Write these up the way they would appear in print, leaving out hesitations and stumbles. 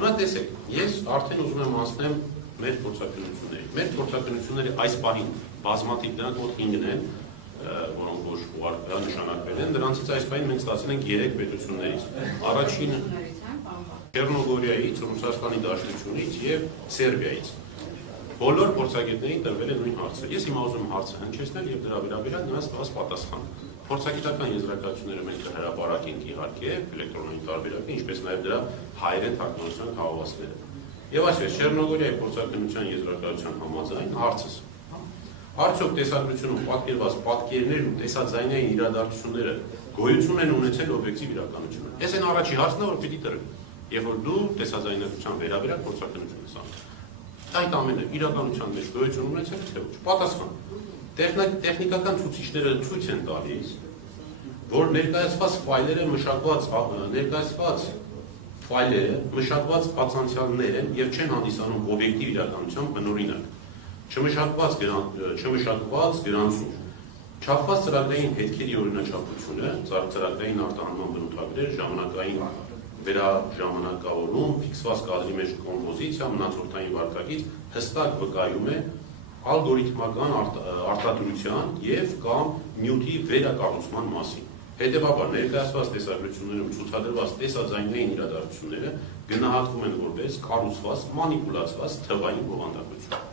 Հիմա տեսեք, ես արդեն ուզում եմ անցնեմ մեր փորձակնությունների։ Մեր փորձակնությունների այս պահին բազմաթիվ դրանք որ 5-ն են, որոնք որ ուղարկվել նշանակվել են, դրանցից այս պահին մենք ստացել ենք 3 պետություններից։ Առաջինը Չեռնոգորիայից, Ռուսաստանի Դաշնությունից եւ Սերբիայից։ Բոլոր փորձագետներին տրվել է նույն հարցը։ Ես հիմա ուզում եմ հարցը հնչեցնել եւ դրա վերաբերյալ նրանց տված պատասխան։ Փորձագիտական եզրակացությունները մենք կհրապարակենք իհարկե էլեկտրոնային տարբերակի, ինչպես նաեւ դրա հայերեն թարգմանության հավաստները։ Եվ այսպես Չեռնոգորիայի փորձագիտության եզրակացության համաձայն հարցս արդյոք տեսագրությունում պատկերված պատկերներն ու տեսաձայնային իրադարձությունները գոյություն են ունեցել օբյեկտիվ իրականությունում։ Այս այն առաջի հարցն է, որ պիտի տրվի, երբ որ դու տեսաձայնագրության վերաբերյալ փորձագիտություն ես անում։ Այդ ամենը իրականության մեջ գոյություն ունեցել թե ոչ։ Պատասխան. տեխնիկական ցուցիչները ցույց են տալիս, որ ներկայացված ֆայլերը մշակված բացանցյալներ են եւ չեն հանդիսանում օբյեկտիվ իրականության բնօրինակ։ Չմշակված գրանցում, չափված ծրագրային հետքերի օրինաչափությունը, ծրագրային արտահանման բնութագրեր, ժամանակային վերաժամանակավորում, ֆիքսված կադրի մեջ կոմպոզիցիա, մնացորդային վարկագիծ հստակ վկայում է ալգորիթմական արտադրության եւ կամ նյութի վերակառուցման մասին։ Հետևաբար ներկայացված տեսագրություններում ցուցադրված տեսաձայնային իրադարձությունները գնահատվում են որպես կառուցված, մանիպուլացված թվային բովանդակություն։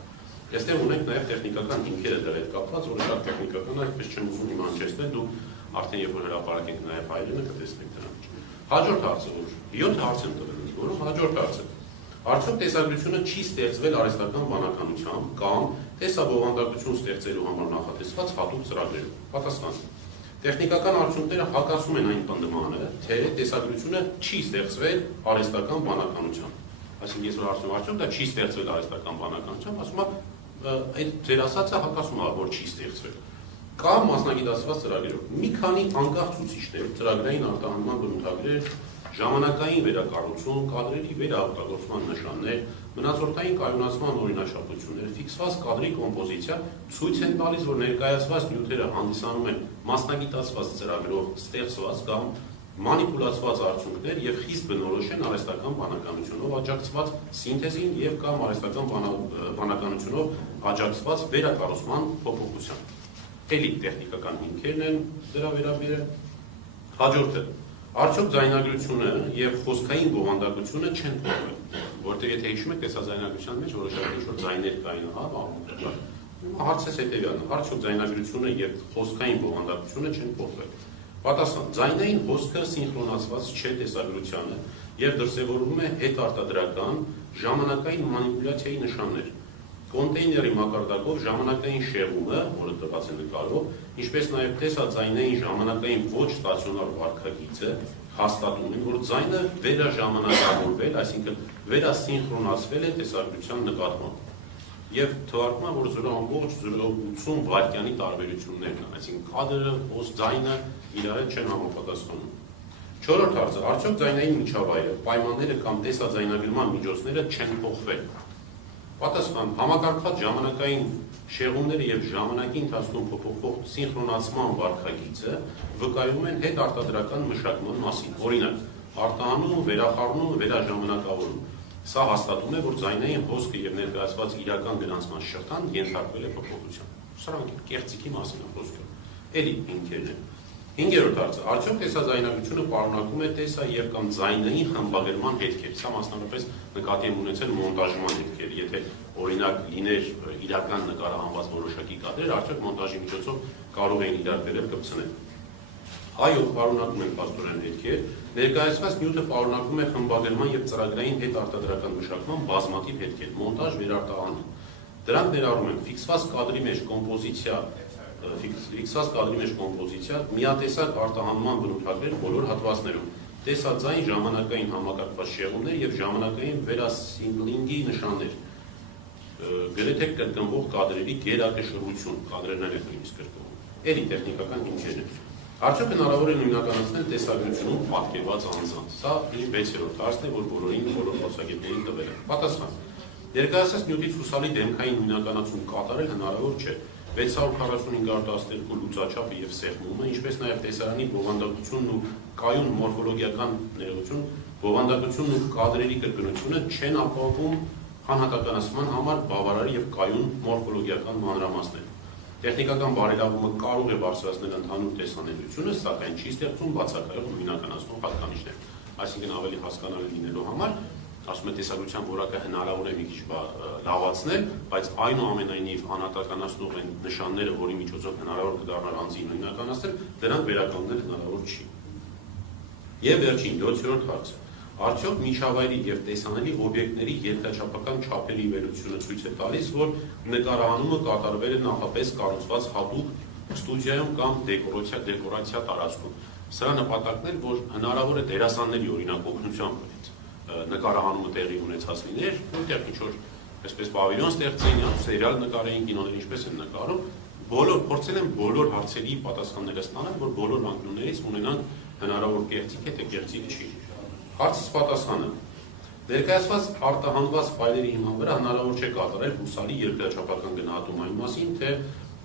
Այստեղ ունենք նաև տեխնիկական հիմքերը դրա հետ կապված, որը շատ տեխնիկական է, այդպես չեմ ուզում իմ անջեցնել, դու արդեն երբ որ հրապարակենք նաև հայերենը կտեսնեք դրանից։ Հաջորդ հարցը, որ 7 հարց եմ տվել, որում հաջորդ հարցը։ Արդյոք տեսագրությունը չի ստեղծվել արհեստական բանականությամբ կամ տեսաբովանդակություն ստեղծելու համար նախատեսված հատուկ ծրագրերով։ Պատասխան. տեխնիկական արդյունքները հակասում են այն պնդմանը, թե տեսագրությունը չի ստեղծվել արհեստական բանականությամբ։ Այսինքն ես որ հարցնում արդյոք դա չի ստեղծվել արհեստական բանականությամբ, ասում եմ, այդ ձեր ասածը հակասում է, որ չի ստեղծվել։ Կամ մասնագիտացված ծրագրերով։ Մի քանի անկախ ցուցիչներ, ծրագրային արտահանման բնութագրեր, ժամանակային վերակառուցում, կադրերի վերաօգտագործման նշաններ, մնացորդային կայունացման օրինաչափություններ, ֆիքսված կադրի կոմպոզիցիա ցույց են տալիս, որ ներկայացված նյութերը հանդիսանում են մասնագիտացված ծրագրով ստեղծված կամ մանիպուլացված արդյունքներ եւ խիստ բնորոշ են արհեստական բանականությունով աջակցված սինթեզին եւ կամ արհեստական բանականությունով աջակցված վերակառուցման փոփոխության։ Էլի տեխնիկական հիմքերն են դրա վերաբերյալ։ Հաջորդը արդյոք ձայնագրությունը եւ խոսքային բովանդակությունը չեն փոխվել, որտեղ եթե հիշում եք տեսաձայնագրության մեջ որոշակի ինչ-որ ձայներ կային, հա, հարցը հետեւյալն է, արդյոք ձայնագրությունը եւ խոսքային բովանդակությունը չեն փոխվել։ Պատասխան. ձայնային հոսքը սինխրոնացված չէ տեսագրությանը եւ դրսեւորվում է հետարտադրական ժամանակային մանիպուլյացիայի նշաններ։ Կոնտեյների մակարդակով ժամանակային շեղումը, որը տված է նկարով, ինչպես նաև տեսաձայնային ժամանակային ոչ ստացիոնար վարքագիծը հաստատում են, որ ձայնը վերաժամանակավորվել, այսինքն վերասինխրոնացվել է տեսագրության նկատմամբ։ Եվ թվարկում է, որ 0.080 վայրկյանի տարբերություններն են, այսինքն կադրը, ձայնը իրար չեն համապատասխանում։ Չորրորդ հարցը, արդյոք ձայնային միջավայրը, պայմանները կամ տեսաձայնագրման միջոցները չեն փոխվել։ Պատասխան. համակարգված ժամանակային շեղումները եւ ժամանակի ընթացքում փոփոխվող սինխրոնացման վարքագիծը վկայում են հետարտադրական մշակման մասին։ Օրինակ, արտահանում, վերախառնում, վերաժամանակավորում։ Սա հաստատում է, որ ձայնային հոսքը եւ ներկայացված իրական գրանցման շղթան ենթարկվել է փոփոխության։ Սրանք կեղծիքի մասին է խոսքը։ Էլի ինքերն են։ 5-րդ հարցը. արդյոք տեսաձայնագրությունը պարունակում է տեսա եւ կամ ձայնային խմբագրման հետքեր։ Սա մասնավորապես նկատի եմ ունեցել մոնտաժման հետքեր։ Եթե օրինակ լիներ իրական նկարահանված որոշակի կադրեր, արդյոք մոնտաժի միջոցով կարող էին իրար բերել կպցնել։ Այո, պարունակում են փաստորեն հետքեր։ Ներկայացված նյութը պարունակում է խմբագրման եւ ծրագրային հետարտադրական մշակման բազմաթիվ հետքեր, մոնտաժ, վերարտահանում։ Դրանք ներառում են ֆիքսված կադրի մեջ կոմպոզիցիա, միատեսակ արտահանման բնութագրեր բոլոր հատվածներում, տեսաձայն ժամանակային համակարգված շեղումներ եւ ժամանակային վերասիմպլինգի նշաններ, գրեթե կրկնվող կադրերի գերակշռություն, կադրերն են նույնիսկ կրկնվում։ Էլի տեխնիկական հիմքերն են։ Արդյոք հնարավոր է նույնականացնել տեսագրությունում պատկերված անձանց։ Սա իմ 6-րդ հարցն է, որ բոլորին բոլոր խոսակետներին տվել են։ Պատասխան. ներկայացած նյութի ցուսալի դեմքային նույնականացում կատարել հնարավոր չէ։ 645-12 լուծաչափը եւ սեղմումը, ինչպես նաեւ տեսարանի բովանդակությունն ու կայուն մորֆոլոգիական ներողություն Բովանդակությունն ու կադրերի կրկնությունը չեն ապահովում անհատականացման համար բավարար եւ կայուն մորֆոլոգիական մանրամասներ։ Տեխնիկական բարելավումը կարող է բարձրացնել ընդհանուր տեսանելիությունը, սակայն չի ստեղծում բացակայող ու նույնականացնող հատկանիշներ։ Այսինքն ավելի հասկանալի լինելու համար ասում է տեսագրության որակը հնարավոր է մի քիչ լավացնել, բայց այնուամենայնիվ անհատականացնող են նշանները, որի միջոցով հնարավոր կդառնար անձին նույնականացնել, դրանք վերականգնել հնարավոր չի։ Եվ վերջին 7-րդ հարցը։ Արդյոք միջավայրի եւ տեսանելի օբյեկտների երկրաչափական չափերի վերությունը ցույց է տալիս, որ նկարահանումը կատարվել է նախապես կառուցված հատուկ ստուդիայում կամ դեկորացիա տարածքում։ Սրա նպատակն էր, որ հնարավոր է դերասանների օրինակ օգնությամբ նկարահանումը տեղի ունեցած լիներ, որտեղ ինչ-որ այսպես պավիլյոն ստեղծեին, սերիալ նկարեին, կինոներ ինչպես են նկարում, փորձել են բոլոր հարցերի պատասխանները ստանալ, որ բոլոր անկյուններից ունենան հնարավոր կեղծիք է, թե կեղծիք չի։ Հարցից պատասխանը. ներկայացված արտահանված ֆայլերի հիման վրա հնարավոր չէ կատարել հուսալի երկրաչափական գնահատում այն մասին, թե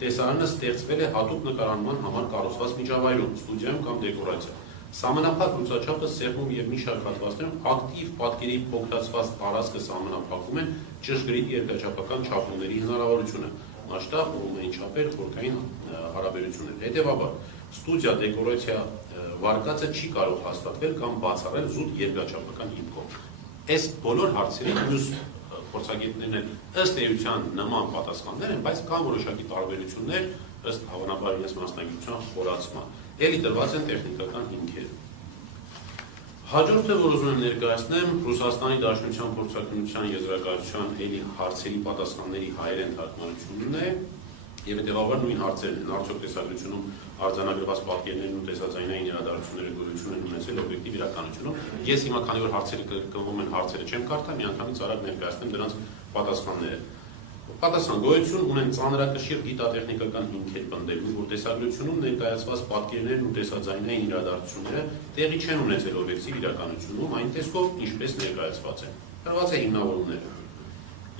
տեսարանը ստեղծվել է հատուկ նկարահանման համար կառուցված միջավայրում, ստուդիայում կամ դեկորացիա։ Սահմանափակ լուսաչափը սեղմում եւ մի շարք հատվածներում ակտիվ պատկերի փոքրացված տարածքը սահմանափակում են ճշգրիտ երկրաչափական չափումների հնարավորությունը, մասշտաբ, ուղղային չափեր, խորքային հարաբերություններ։ Հետևաբար, ստուդիա դեկորացիա վարկածը չի կարող հաստատվել կամ բացառել զուտ երկրաչափական հիմքով։ Այս բոլոր հարցերի մյուս փորձագետներն են ըստ էության նման պատասխաններ են, բայց կան որոշակի տարբերություններ ըստ հավանաբար իրենց մասնագիտության խորացման։ Էլի տրված են տեխնիկական հիմքերը։ Հաջորդը, որ ուզում եմ ներկայացնեմ, Ռուսաստանի Դաշնության փորձաքննության եզրակացության էլի հարցերի պատասխանների հայերեն թարգմանությունն է եւ հետեւաբար նույն հարցերն են։ Արդյոք տեսագրությունում արձանագրված պատկերներն ու տեսաձայնային իրադարձությունները գոյություն են ունեցել օբյեկտիվ իրականությունում։ Ես հիմա քանի որ հարցերը կրկնվում են, հարցերը չեմ կարդա, միանգամից արագ ներկայացնեմ դրանց պատասխանները։ Պատասխան գոյություն ունեն ծանրակշիռ գիտատեխնիկական հիմքեր պնդելու, որ տեսագրությունում ներկայացված պատկերներն ու տեսաձայնային իրադարձությունները տեղի չեն ունեցել օբյեկտիվ իրականությունում, այն տեսքով ինչպես ներկայացված են։ Տրված է հիմնավորումները։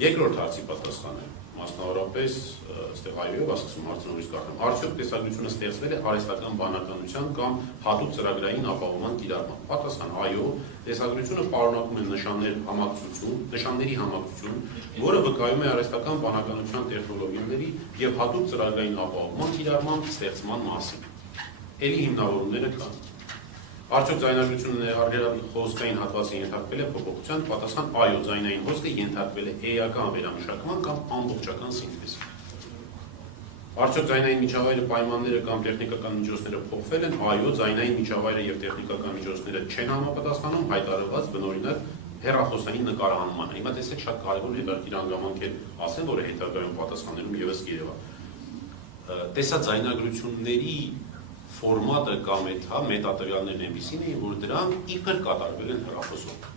Երկրորդ հարցի պատասխանը մասնավորապես այստեղ այո, ասում հարցնողից կարդամ։ Արդյոք տեսագրությունը ստեղծվել է արհեստական բանականության կամ հատուկ ծրագրային ապահովման կիրառմամբ։ Պատասխան այո, տեսագրությունը պարունակում է նշանների համակցություն, որը վկայում է արհեստական բանականության տեխնոլոգիաների եւ հատուկ ծրագրային ապահովման կիրառմամբ ստեղծման մասին։ Էլի հիմնավորումները կան։ Արդյոք ձայնագրությունը ներառյալ խոսքային հատվածը ենթարկվել է փոփոխության, պատասխան այո, ձայնային հոսքը ենթարկվել է էական վերամշակման կամ ամբողջական սինթեզի։ Արդյոք ձայնային միջավայրը պայմանները կամ տեխնիկական միջոցները փոխվել են, այո, ձայնային միջավայրը եւ տեխնիկական միջոցները չեն համապատասխանում հայտարարված բնօրինակ հեռախոսային նկարահանմանը։ Հիմա տեսեք շատ կարևոր հետաքրքիր հանգամանք է ասեմ, որը հետագայում պատասխաններում եւս կերևա։ Տեսաձայնագրությունների ֆորմատը կամ մետատվյալներն այնպիսին էին, որ դրանք իբր կատարվել են հեռախոսով։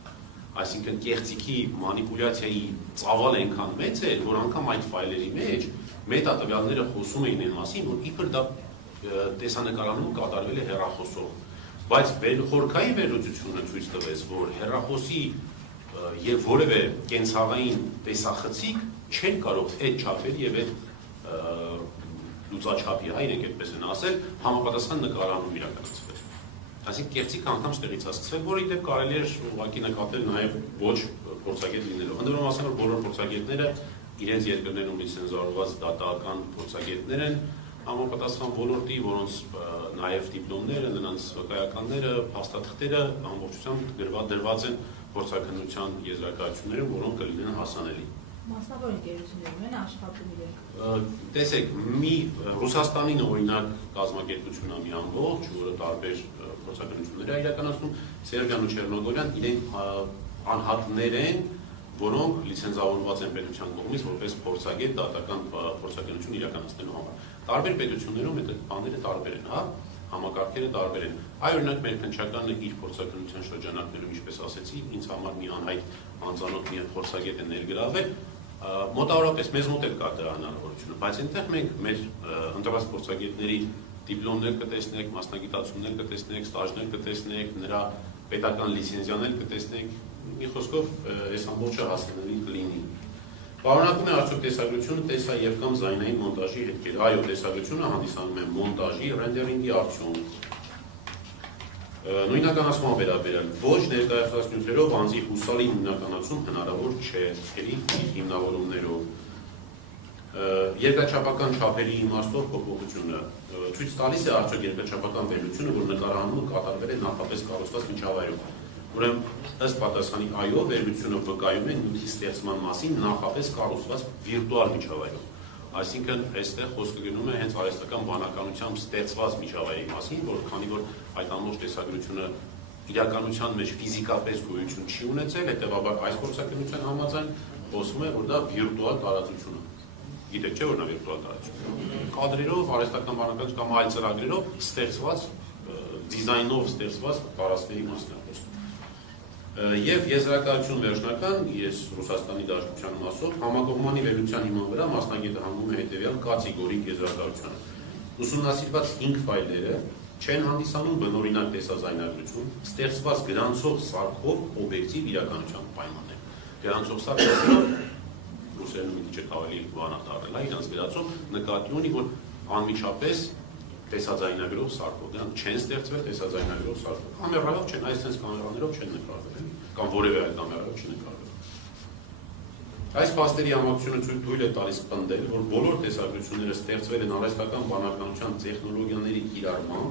Այսինքն կեղծիքի մանիպուլյացիայի ծավալը այնքան մեծ է, որ անգամ այդ ֆայլերի մեջ մետատվյալները խոսում էին այն մասին, որ իբր դա տեսանկարանում կատարվել է հեռախոսով։ Բայց խորքային վերլուծությունը ցույց տվեց, որ հեռախոսի եւ որևէ կենցաղային տեսախցիկ չեն կարող այդ չափեր եւ այդ լուծաչափի հայրենք այդպես են ասել, համապատասխան նկարահանում իրականացվել։ Այսինքն կեղծիքը անգամ ստեղից է սկսվել, որը ի դեպ կարելի է ուղղակի նկատել նաև ոչ փորձագետ լինելով։ Ընդ որում ասեմ, որ բոլոր փորձագետները իրենց երկրներում լիցենզավորված դատական փորձագետներ են, համապատասխան ոլորտի, որոնց նաև դիպլոմները, նրանց վկայականները, փաստաթղթերը ամբողջությամբ դրված են փորձաքննության եզրակացություններում, որոնք կլինեն հասանելի։ Մասնավոր ընկերություններում են աշխատում իրենք։ Տեսեք, Ռուսաստանին օրինակ կազմակերպությունն է մի ամբողջ, որը տարբեր փորձաքննություններ է իրականացնում, Սերբիան ու Չեռնոգորիան իրենք անհատներ են, որոնք լիցենզավորված են պետության կողմից որպես փորձագետ դատական փորձաքննություն իրականացնելու համար։ Տարբեր պետություններում այդ բաները տարբեր են, հա, համակարգերը տարբեր են։ Այ օրինակ մեր քննչականը իր փորձաքննության շրջանակներում, ինչպես ասեցի, ինձ համար մի անհայտ անծանոթ մի փորձագետ է ներգրավել, մոտավորապես մեզ մոտ էլ կա դրա հնարավորությունը, բայց այնտեղ մենք մեր ընտրված փորձագետների դիպլոմներ կտեսնեք, մասնագիտացումներ կտեսնեք, ստաժներ կտեսնեք, նրա պետական լիցենզիաներ կտեսնեք, մի խոսքով այս ամբողջը հասանելի կլինի։ Պարունակում է արդյոք տեսագրությունը տեսա եւ կամ զայնային մոնտաժի հետքեր։ Այո, տեսագրությունը հանդիսանում է մոնտաժի, ռենդերինգի արդյունք։ Նույնականացման վերաբերյալ ոչ ներկայացված նյութերով անձի հուսալի նույնականացում հնարավոր չէ հիմնավորումներով։ Երկրաչափական չափերի իմաստով փոփոխությունը ցույց տալիս է արդյոք երկրաչափական վերլուծությունը, որ նկարահանումը կատարվել է նախապես կառուցված միջավայրում։ Ուրեմն ըստ պատասխանի այո, վերլուծությունը վկայում է նյութի ստեղծման մասին նախապես կառուցված վիրտուալ միջավայրում։ Այսինքն այստեղ խոսքը գնում է հենց արհեստական բանականությամբ ստեղծված միջավայրի մասին, որ քանի որ այդ ամբողջ տեսագրությունը իրականության մեջ ֆիզիկապես գոյություն չի ունեցել, հետևաբար այս փորձակնության համաձայն խոսվում է, որ դա վիրտուալ տարածություն է։ Գիտեք չէ՞ որ նա վիրտուալ տարածություն է։ Կադրերով, արհեստական բանականությամբ կամ այլ ծրագրերով ստեղծված, դիզայնով ստեղծված տարածքների մասին է խոսքը։ Եվ եզրակացություն վերջնական, ես Ռուսաստանի Դաշնության մասով համակողմանի վերլուծության հիման վրա մասնագետը հանգում է հետևյալ կատեգորիկ եզրակացությանը։ Ուսումնասիրված 5 ֆայլերը չեն հանդիսանում բնօրինակ տեսաձայնագրություն, ստեղծված գրանցող սարքով օբյեկտիվ իրականության պայմաններ։ Գրանցող սարքը ռուսերեն մի քիչ ավելի բանակ դառել է, իրանց գրածով նկատի ունի, որ անմիջապես տեսաձայնագրող սարքով, դրանք չեն ստեղծվել տեսաձայնագրող սարքով։ Կամերայով չեն, այսպես կամերաներով չեն նկարվել, կամ որևէ այլ կամերայով չնկարվել։ Այս փաստերի համակցությունը թույլ է տալիս պնդել, որ բոլոր տեսագրությունները ստեղծվել են արհեստական բանականության տեխնոլոգիաների կիրառման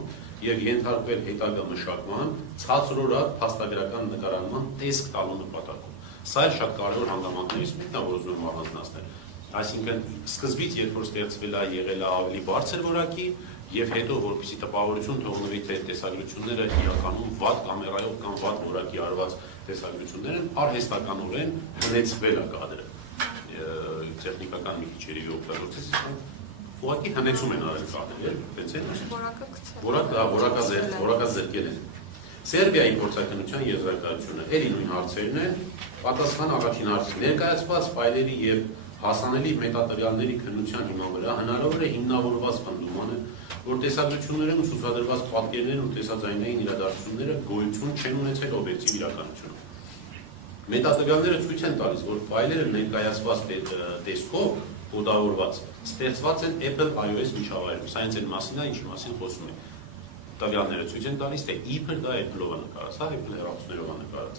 եւ ենթարկվել հետագա մշակման, ցածրորակ փաստագրական նկարահանման տեսք տալու նպատակով։ Սա է շատ կարևոր հանգամանքներից մեկն է, որ ուզում եմ առանձնացնել։ Այսինքն սկզբից, երբ որ ստեղծվել է, եղել է ավելի բարձր որակի, եւ հետո որպեսզի տպավորություն թողնվի թե տեսագրությունները իրականում վատ կամերայով կամ վատ որակի արված տեսագրություններ են, արհեստականորեն հնեցվել է կադրը։ Տեխնիկական մի քիչ երևի օգտագործեց, ուղղակի հնեցում են արել կադրերը, տենց են։ Որակը զրկել են։ Սերբիայի փորձակնության եզրակացությունը էլի նույն հարցերն են, պատասխան առաջին հարցին։ Ներկայացված ֆայլերի եւ հասանելի մետատերիալների քննության հիման վրա հնարավոր է հիմնավորված պնդումանը, որ տեսագրություններում ցուցադրված պատկերներն ու տեսաձայնային իրադարձությունները գոյություն չեն ունեցել օբյեկտիվ իրականությունում։ Մետատերիալները ցույց են տալիս, որ ֆայլերը ներկայացված տեսքով կոդավորված ստեղծված են Apple iOS միջավայրում։ Սա հենց այն մասին է, ինչի մասին խոսում ենք։ Տվյալները ցույց են տալիս, թե իբր դա Apple-ով է նկարած, հա Apple հեռախոսներով է նկարած։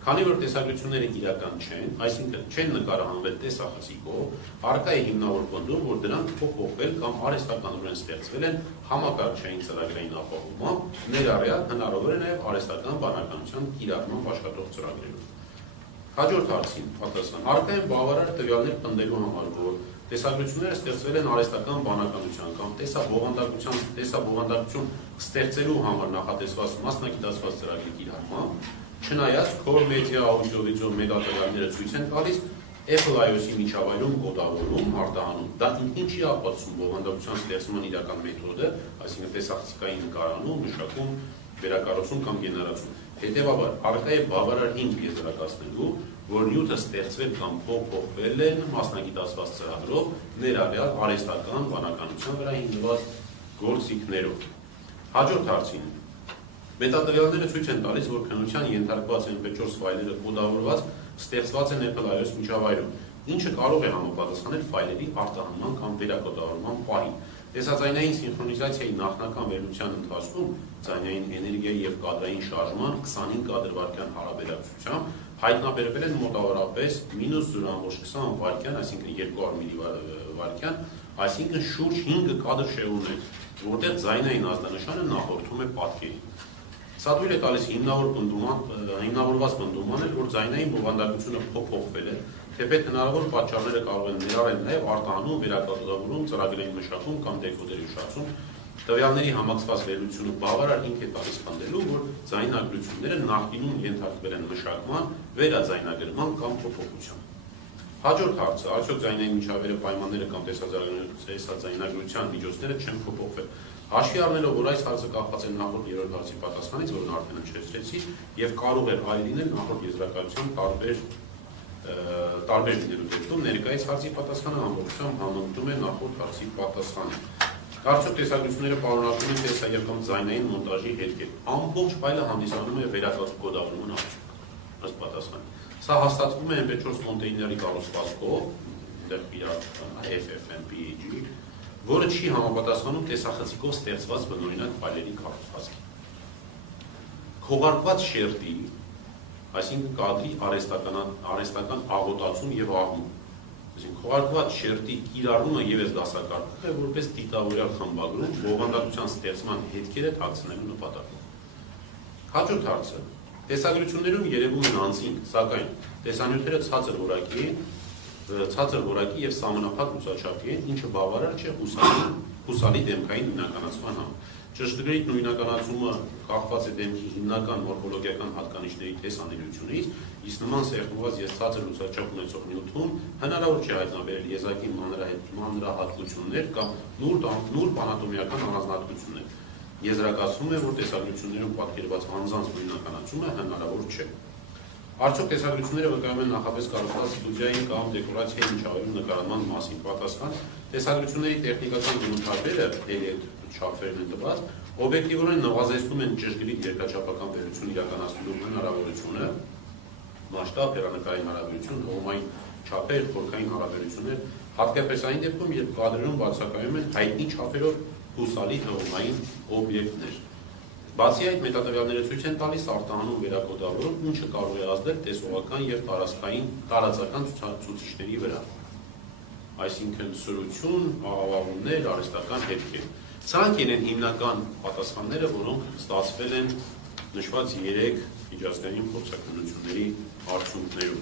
Քանի որ տեսագրությունները իրական չեն, այսինքն չեն նկարահանվել տեսախցիկով, առկա է հիմնավոր պնդում, որ դրանք փոփոխվել կամ արհեստականորեն ստեղծվել են համակարգչային ծրագրային ապահովմամբ, ներառյալ հնարավոր է նաև արհեստական բանականության կիրառմամբ աշխատող ծրագրերով։ Հաջորդ հարցին պատասխան. առկա են բավարար տվյալներ պնդելու համար, որ տեսագրությունները ստեղծվել են արհեստական բանականության կամ տեսաբովանդակություն ստեղծելու համար նախատեսված մասնագիտացված ծրագրի կիրառմամբ, չնայած Core Media Audio-Video մետատերիալները ցույց են տալիս Apple iOS-ի միջավայրում կոդավորում, արտահանում։ Դա ինքնին չի ապացուցում բովանդակության ստեղծման իրական մեթոդը, այսինքն տեսախցիկային նկարահանում, մշակում, վերակառուցում կամ գեներացում։ Հետևաբար, առկա է բավարար հիմք եզրակացնելու, որ նյութը ստեղծվել կամ փոփոխվել են մասնագիտացված ծրագրով, ներառյալ արհեստական բանականության վրա հիմնված գործիքներով։ Հաջորդ հարցին. մետատերիալները ցույց են տալիս, որ քննության ենթարկված MP4 ֆայլերը կոդավորված ստեղծված են Apple iOS միջավայրում, ինչը կարող է համապատասխանել ֆայլերի արտահանման կամ վերակոդավորման պահին։ Տեսաձայնային սինխրոնիզացիայի նախնական վերլուծության ընթացքում ձայնային էներգիայի եւ կադրային շարժման 25 կադրվարկյան հարաբերակցությամբ հայտնաբերվել են մոտավորապես -0.20 վայրկյան, այսինքն 200 միլիվայրկյան, այսինքն շուրջ 5 կադր շեղումներ, որտեղ ձայնային ազդանշանը նախորդում է պատկերին։ Սա թույլ է տալիս հիմնավորված պնդումանը, որ ձայնային բովանդակությունը փոփոխվել է, թեպետ հնարավոր պատճառները կարող են ներառել նաև արտահանում, վերակոդավորում, ծրագրային մշակում կամ դեկոդերի ուշացում։ Տվյալների համակցված վերլուծությունը բավարար հիմք է տալիս պնդելու, որ ձայնագրությունները նախկինում ենթարկվել են մշակման, վերաձայնագրման կամ փոփոխության։ Հաջորդ հարցը, արդյոք ձայնային միջավայրի պայմանները կամ տեսաձայնագրության միջոցները չեն փոփոխվել։ Հաշվի առնելով, որ այս հարցը կապված է նախորդ երրորդ հարցի պատասխանից, որն արդեն նշեցի, եւ կարող է այլ լինել նախորդ եզրակացության տարբեր լինելու դեպքում, ներկայիս հարցի պատասխանը ամբողջությամբ համընկնում է նախորդ հարցի պատասխանին։ Արդյոք տեսագրությունները պարունակում են տեսա եւ կամ ձայնային մոնտաժի հետքեր։ Ամբողջ ֆայլը հանդիսանում է վերակոդավորման արդյունք։ Ըստ պատասխանի։ Սա հաստատվում է MP4 կոնտեյների կառուցվածքով, այնտեղ իրար FFmpeg, որը չի համապատասխանում տեսախցիկով ստեղծված բնօրինակ ֆայլերի կառուցվածքին։ քողարկված շերտի, այսինքն կադրի արհեստական աղոտացում եւ աղմուկ։ Այսինքն քողարկված շերտի կիրառումը եւս դասակարգվում է որպես դիտավորյալ խմբագրում բովանդակության ստեղծման հետքերը թաքցնելու նպատակով։ Հաջորդ հարցը. տեսագրություններում երևում են անձինք, սակայն տեսանյութերը ցածր որակի եւ սահմանափակ լուսաչափի են, ինչը բավարար չէ հուսալի դեմքային նույնականացման համար։ Ճշգրիտ նույնականացումը կախված է դեմքի հիմնական մորֆոլոգիական հատկանիշների տեսանելիությունից, իսկ նման սեղմված եւ ցածր լուսաչափ ունեցող նյութում հնարավոր չէ հայտնաբերել եզակի մանրահատկություններ կամ նուրբ անատոմիական առանձնահատկություններ։ Եզրակացվում է, որ տեսագրություններում պատկերված անձանց նույնականացումը հնարավոր չէ։ Արդյոք տեսագրությունները վկայում են նախապես կառուցված ստուդիայի կամ դեկորացիայի միջավայրում նկարահանման մասին։ Պատասխան. տեսագրությունների տեխնիկական գնահատները չափերն են տված, օբյեկտիվորեն նվազեցնում են ճշգրիտ երկրաչափական վերություն իրականացնելու հնարավորությունը, մասշտաբ, հեռանկարային հարաբերություն, հողմային չափեր, խորքային հարաբերություններ, հատկապես այն դեպքում, երբ կադրերում բացակայում են հայտնի չափերով հուսալի հողմային օբյեկտներ։ Բացի այդ, մետատվյալները ցույց են տալիս արտահանում վերակոդավորում, ինչը կարող է ազդել տեսողական եւ տարածական ցուցիչների վրա։ Այսինքն սրություն, աղավաղումներ, արհեստական հետքեր։ Սրանք են հիմնական պատասխանները, որոնք ստացվել են նշված 3 միջազգային փորձաքննությունների արդյունքներում։